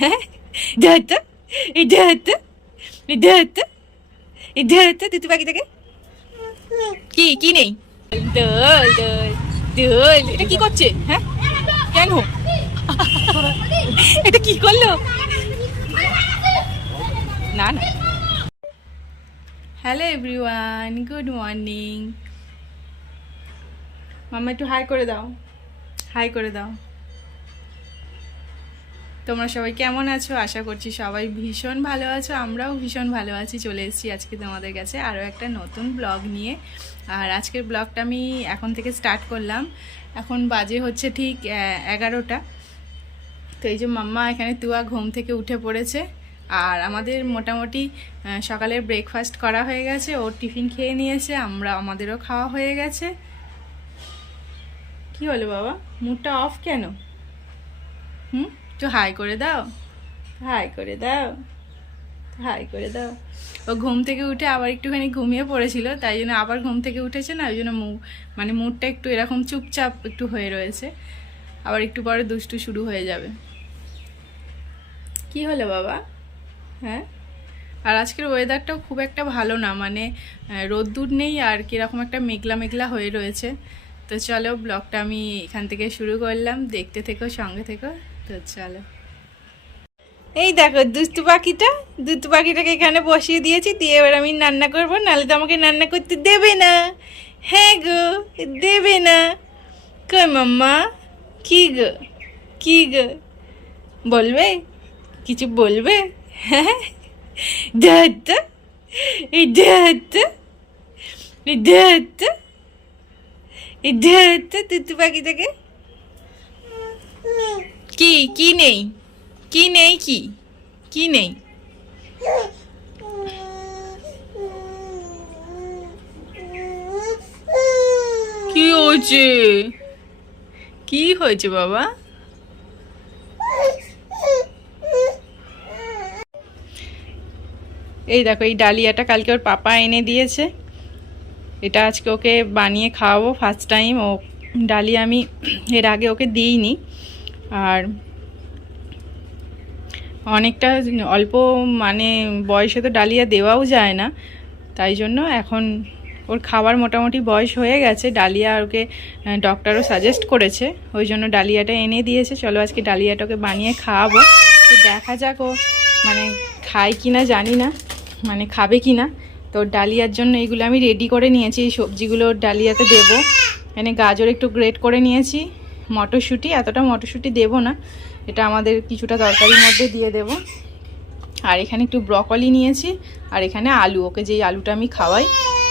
হ্যাঁ, ধরতো ধরতো ধরতো ধরতো তুই পাখিটাকে। কি কি নেই? দোল দোল দোল। এটা কি করছে? হ্যাঁ কেন? এটা কি করলো? না না। Hello everyone, good morning. মাম্মা একটু হাই করে দাও, হাই করে দাও। তোমরা সবাই কেমন আছো? আশা করছি সবাই ভীষণ ভালো আছো, আমরাও ভীষণ ভালো আছি। চলে এসেছি আজকে তোমাদের কাছে আরও একটা নতুন ব্লগ নিয়ে। আর আজকের ব্লগটা আমি এখন থেকে স্টার্ট করলাম। এখন বাজে হচ্ছে ঠিক 11টা। তো এই যে মাম্মা এখানে তুয়া ঘুম থেকে উঠে পড়েছে। আর আমাদের মোটামুটি সকালের ব্রেকফাস্ট করা হয়ে গেছে, ওর টিফিন খেয়ে নিয়েছে, আমাদেরও খাওয়া হয়ে গেছে। কি হলো বাবা, মুডটা অফ কেন? একটু হাই করে দাও, হাই করে দাও, হাই করে দাও। ও ঘুম থেকে উঠে আবার একটুখানি ঘুমিয়ে পড়েছিল, তাই জন্য আবার ঘুম থেকে উঠেছে না, ওই জন্য মানে মুডটা একটু এরকম চুপচাপ একটু হয়ে রয়েছে। আবার একটু পরে দুষ্টু শুরু হয়ে যাবে। কি হলো বাবা? হ্যাঁ। আর আজকের ওয়েদারটাও খুব একটা ভালো না, মানে রোদ্দুর নেই আর কিরকম একটা মেঘলা মেঘলা হয়ে রয়েছে। তো চলো ব্লগটা আমি এখান থেকে শুরু করলাম, দেখতে থেকো, সঙ্গে থেকো। তো চলো, এই দেখো দুষ্টু পাখিটা, দুষ্টু পাখিটাকে এখানে বসিয়ে দিয়েছি, দিয়ে এবার আমি রান্না করবো, নাহলে তো আমাকে রান্না করতে দেবে না। হ্যাঁ গো, দেবে না। কই মাম্মা? কি গো, কি গো, বলবে কিছু? বলবে? হ্যাঁ, ধরতো ধরতো ধরতো ধরতো দুষ্টু পাখিটাকে। কি কি নেই? কি নেই? কি কি নেই? কি হয়েছে? কি হয়েছে বাবা? এই দেখো, এই ডালিয়াটা কালকে ওর পাপা এনে দিয়েছে। এটা আজকে ওকে বানিয়ে খাওয়াবো ফার্স্ট টাইম। ও ডালিয়া আমি এর আগে ওকে দিইনি। আর অনেকটা অল্প মানে বয়সে তো ডালিয়া দেওয়াও যায় না, তাই জন্য এখন ওর খাবার মোটামুটি বয়স হয়ে গেছে। ডালিয়া ওকে ডক্টরও সাজেস্ট করেছে, ওই জন্য ডালিয়াটা এনে দিয়েছে। চলো আজকে ডালিয়াটাকে বানিয়ে খাওয়াবো। তো দেখা যাক ও মানে খায় কি না জানি না, মানে খাবে কি না। তো ডালিয়ার জন্য এইগুলো আমি রেডি করে নিয়েছি, এই সবজিগুলো ডালিয়াতে দেবো। এখানে গাজর একটু গ্রেট করে নিয়েছি, মটরশুঁটি, এতটা মটরশুঁটি দেবো না, এটা আমাদের কিছুটা তরকারির মধ্যে দিয়ে দেব। আর এখানে একটু ব্রকলি নিয়েছি, আর এখানে আলু, ওকে যেই আলুটা আমি খাওয়াই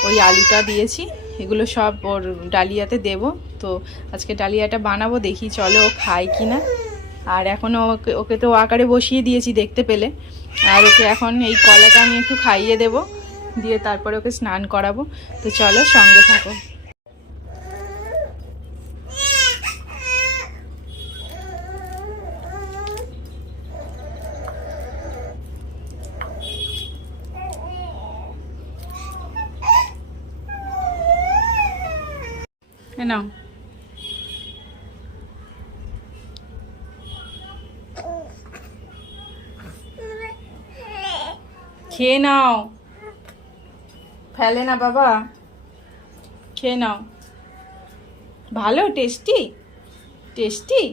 ওই আলুটা দিয়েছি। এগুলো সব ওর ডালিয়াতে দেব। তো আজকে ডালিয়াটা বানাবো, দেখি চলো ও খায় কি না। আর এখনও ওকে তো আকারে বসিয়ে দিয়েছি দেখতে পেলে। আর ওকে এখন এই কলাটা আমি একটু খাইয়ে দেব, দিয়ে তারপরে ওকে স্নান করাবো। তো চলো সঙ্গে থাকো। নাও, খেয়ে নাও, ফেলে না বাবা, খেয়ে নাও। ভালো, টেস্টি, টেস্টি,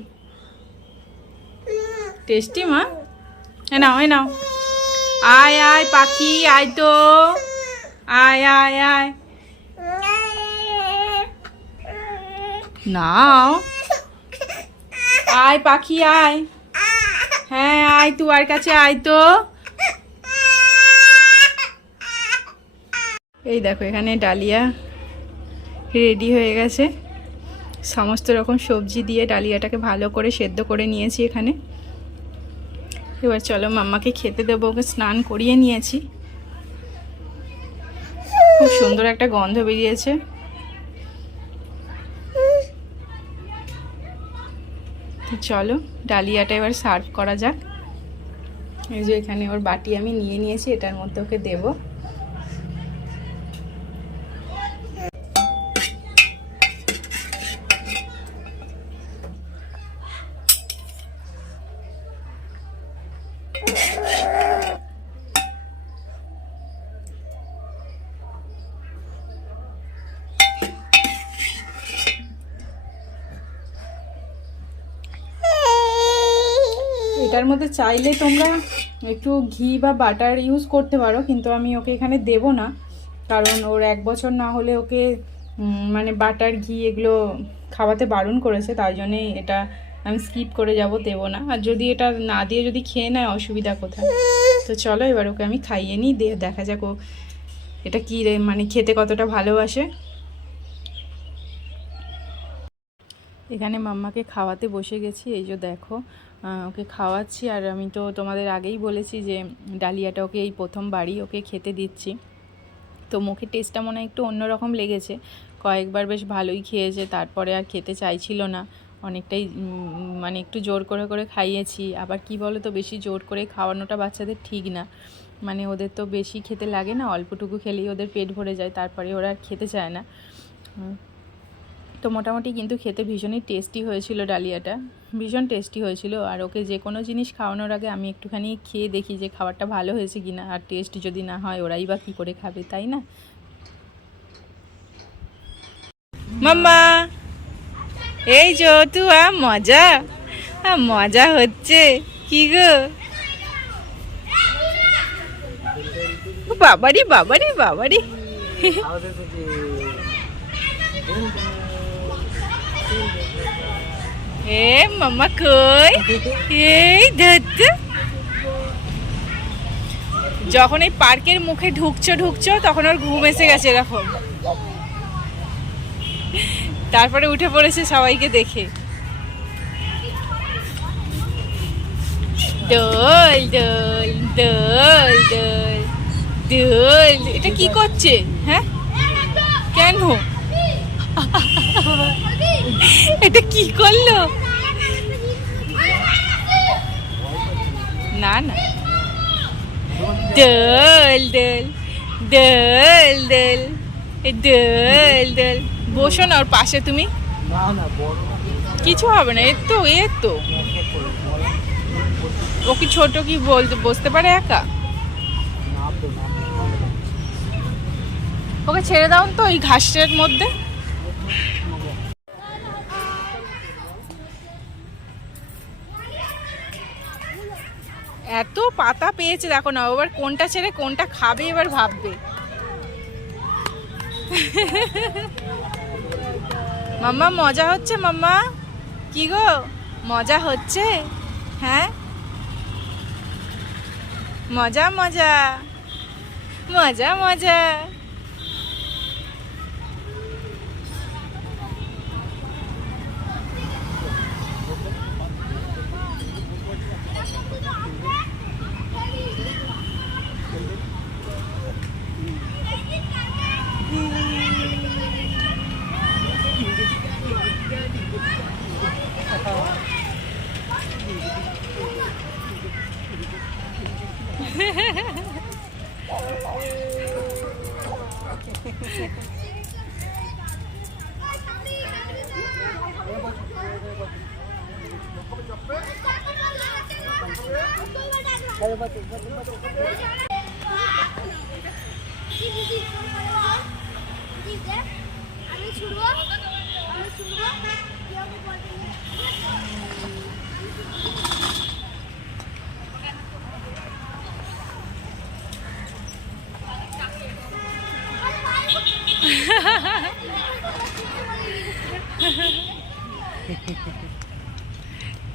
টেস্টি মা। এ নাও, এ নাও। আয় আয় পাখি, আয় তো, আয় আয় আয়। নাও, আয় পাখি আয়। হ্যাঁ আয়, তুয়ার কাছে আয় তো। এই দেখো এখানে ডালিয়া রেডি হয়ে গেছে। সমস্ত রকম সবজি দিয়ে ডালিয়াটাকে ভালো করে সেদ্ধ করে নিয়েছি এখানে। এবার চলো মাম্মাকে খেতে দেবো, ওকে স্নান করিয়ে নিয়েছি। খুব সুন্দর একটা গন্ধ বেরিয়েছে। চলো ডালিয়াটা এবার সার্ভ করা যাক। এই যে এখানে ওর বাটি আমি নিয়ে নিয়েছি, এটার মধ্যে ওকে দেবো। এটার মধ্যে চাইলে তোমরা একটু ঘি বা বাটার ইউজ করতে পারো, কিন্তু আমি ওকে এখানে দেব না, কারণ ওর 1 বছর না হলে ওকে মানে বাটার ঘি এগুলো খাওয়াতে বারণ করেছে, তাই জন্যেই এটা আমি স্কিপ করে যাব, দেব না। আর যদি এটা না দিয়ে যদি খেয়ে নেয় অসুবিধা কোথায়। তো চলো এবার ওকে আমি খাইয়ে নিই, দিয়ে দেখা যাক ও এটা কী মানে খেতে কতটা ভালোবাসে। এখানে মাম্মাকে খাওয়াতে বসে গেছি, এই যে দেখো ওকে খাওয়াচ্ছি। আর আমি তো তোমাদের আগেই বলেছি যে ডালিয়াটা ওকে এই প্রথমবারই ওকে খেতে দিচ্ছি, তো মুখের টেস্টটা মনে হয় একটু অন্যরকম লেগেছে। কয়েকবার বেশ ভালোই খেয়েছে, তারপরে আর খেতে চাইছিল না, অনেকটাই মানে একটু জোর করে করে খাইয়েছি। আবার কি বলো তো, বেশি জোর করে খাওয়ানোটা বাচ্চাদের ঠিক না, মানে ওদের তো বেশি খেতে লাগে না, অল্পটুকু খেলেই ওদের পেট ভরে যায়, তারপরে ওরা আর খেতে চায় না। তো মোটামুটি কিন্তু খেতে ভীষণই টেস্টি হয়েছিল, ডালিয়াটা ভীষণ টেস্টি হয়েছিল। আর ওকে যে কোনো জিনিস খাওয়ানোর আগে আমি একটুখানি খেয়ে দেখি যে খাবারটা ভালো হয়েছে কি না, আর টেস্ট যদি না হয় ওরাই বা কী করে খাবে, তাই না? মাম্মা এই যে তুয়া মজা মজা হচ্ছে কি গো, বাবারি বাবারি বাবারি। এ মাম্মা কই, এই ধরতে যখন এই পার্কের মুখে ঢুকছো তখন ওর ঘুম এসে গেছে এরকম, তারপরে উঠে পড়েছে সবাইকে দেখে। দোল দোল দোল দোল দোল, এটা কি করছে? হ্যাঁ কেন এটা কি করলো? না না, দোল দোল দোল দোল দোল দোল। বসো না ওর পাশে তুমি, কিছু হবে না, এর তো ও কি ছোট, কি বলতে বসতে পারে একা? ওকে ছেড়ে দাও তো এই ঘাসের মধ্যে। এত পাতা পেয়েছে দেখো না, এবার কোনটা ছেড়ে কোনটা খাবে এবার ভাববে। মাম্মা মজা হচ্ছে? মাম্মা কি গো মজা হচ্ছে? হ্যাঁ মজা মজা মজা মজা।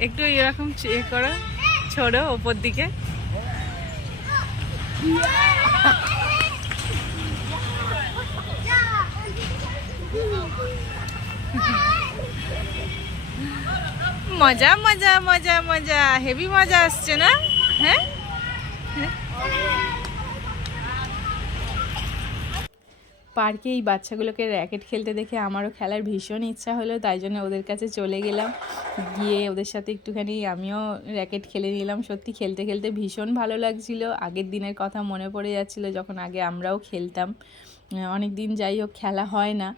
একটু এরকম করো, ছোড়ো ওপর দিকে। মজা মজা মজা মজা, হেভি মজা আসছে না? হ্যাঁ পার্কে এই বাচ্চাগুলোকে র্যাকেট খেলতে দেখে আমারও খেলার ভীষণ ইচ্ছা হলো, তাই জন্য ওদের কাছে চলে গেলাম, গিয়ে ওদের সাথে একটুখানি আমিও র্যাকেট খেলে নিলাম। সত্যি খেলতে খেলতে ভীষণ ভালো লাগছিল, আগের দিনের কথা মনে পড়ে যাচ্ছিল যখন আগে আমরাও খেলতাম। অনেক দিন যাই হোক খেলা হয় না,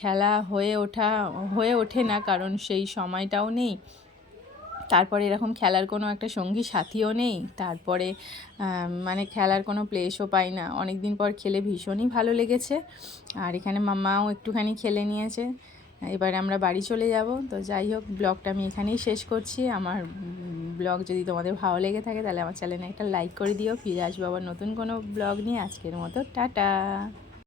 খেলা হয়ে ওঠে না, কারণ সেই সময়টাও নেই। তারপরে এরকম খেলার কোনো একটা সঙ্গী সাথীও নেই, তারপরে মানে খেলার কোনো প্লেসও পাই না। অনেক দিন পর খেলে ভীষণই ভালো লেগেছে। আর এখানে মামাও একটুখানি খেলে নিয়েছে। এবারে আমরা বাড়ি চলে যাব। তো যাই হোক, ব্লগটা আমি এখানেই শেষ করছি। আমার ব্লগ যদি তোমাদের ভালো লেগে থাকে তাহলে আমার চ্যানেলে একটা লাইক করে দিও। ফিরে আসবো আবার নতুন কোনো ব্লগ নিয়ে। আজকের মতো টাটা।